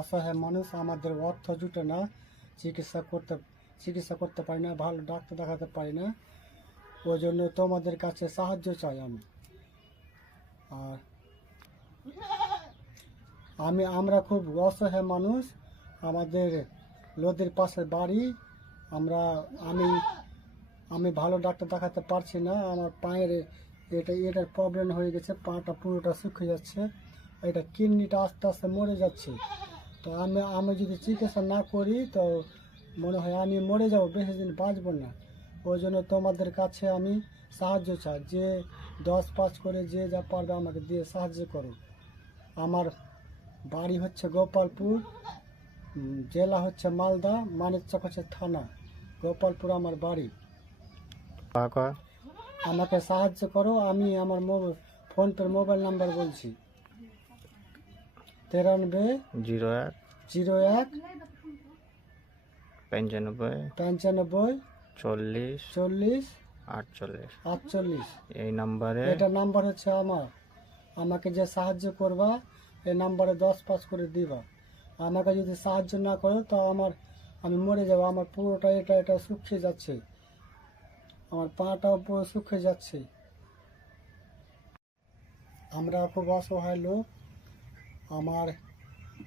অসহায় মানুষ আমাদের অর্থ জুটে না, চিকিৎসা করতে চিকিৎসা করতে পারি না, ভালো ডাক্তার দেখাতে পারি না। ওই জন্য তোমাদের কাছে সাহায্য চাই আমি। আর আমি, আমরা খুব অসহায় মানুষ, আমাদের নদীর পাশে বাড়ি, আমরা, আমি আমি ভালো ডাক্তার দেখাতে পারছি না, আমার পায়ের এটা এটার প্রবলেম হয়ে গেছে, পাটা পুরোটা শুকিয়ে যাচ্ছে, এটা কিডনিটা আস্তে আস্তে মরে যাচ্ছে। তো আমি আমি যদি চিকিৎসা না করি তো মনে হয় আমি মরে যাব বেশি দিন বাঁচবো না। ওই জন্য তোমাদের কাছে আমি সাহায্য চাই যে দশ পাঁচ করে যে যা পারবে আমাকে দিয়ে সাহায্য করো। আমার বাড়ি হচ্ছে গোপালপুর জেলা হচ্ছে মালদা মানিকচক হচ্ছে থানা গোপালপুর আমার বাড়ি। আমাকে সাহায্য করো আমি আমার মোবাইল ফোনপের মোবাইল নাম্বার বলছি। তিরানব্বই জিরো এক জিরো এক পঞ্চানব্বই পঞ্চানব্বই চল্লিশ চল্লিশ আটচল্লিশ। আটচল্লিশ। এই নাম্বারে এটা নাম্বার হচ্ছে আমার। আমাকে যে সাহায্য করবা এই নাম্বারে দশ পাঁচ করে দিবা। আমাকে যদি সাহায্য না করো তো আমার আমি মরে যাব। আমার পুরোটা এটা এটা শুকিয়ে যাচ্ছে। আমার পাটাও পুরো শুকিয়ে যাচ্ছে। আমরা খুব অসহায় লোক। আমার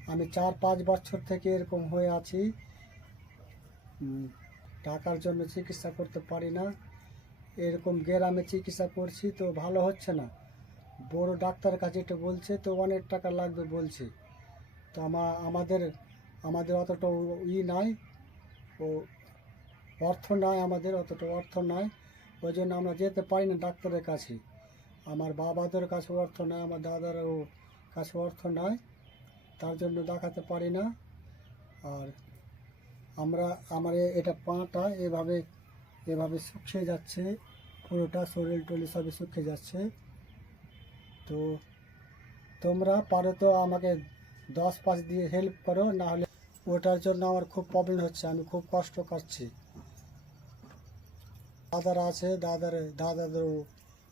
আমি চার পাঁচ বছর থেকে এরকম হয়ে আছি। টাকার জন্য চিকিৎসা করতে পারি না। এরকম গ্রামে চিকিৎসা করছি তো ভালো হচ্ছে না। বড় ডাক্তারের কাছে এটা বলছে, তো অনেক টাকা লাগবে বলছে। তো আমার আমাদের আমাদের অতটা ই নাই। ও, অর্থ নাই আমাদের, অতটা অর্থ নাই। ওই জন্য আমরা যেতে পারি না ডাক্তারের কাছে। আমার বাবাদের কাছে অর্থ নাই, আমার দাদারও কাছে অর্থ নাই। তার জন্য দেখাতে পারি না। আর আমরা, আমার এটা পাটা এভাবে এভাবে শুকিয়ে যাচ্ছে। পুরোটা শরীর টলি সবই শুকিয়ে যাচ্ছে। তো তোমরা পারো তো আমাকে দশ পাঁচ দিয়ে হেল্প করো না হলে ওটার জন্য আমার খুব প্রবলেম হচ্ছে, আমি খুব কষ্ট করছি। দাদারা আছে, দাদার দাদাদের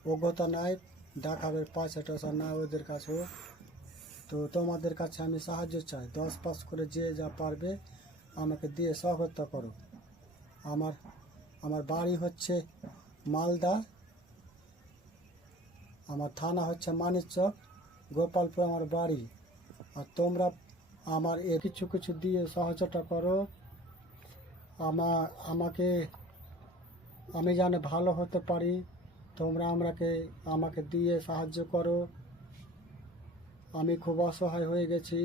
অজ্ঞতা নাই, দেখাবে পয়সা টসা না ওদের কাছেও। তো তোমাদের কাছে আমি সাহায্য চাই। দশ পাঁচ করে যে যা পারবে আমাকে দিয়ে সহযোগিতা করো। আমার আমার বাড়ি হচ্ছে মালদা, আমার থানা হচ্ছে মানিকচক, গোপালপুর আমার বাড়ি। আর তোমরা আমার এ কিছু কিছু দিয়ে সহযোগিতা করো। আমার আমাকে, আমি যেন ভালো হতে পারি, তোমরা আমাকে আমাকে দিয়ে সাহায্য করো। আমি খুব অসহায় হয়ে গেছি।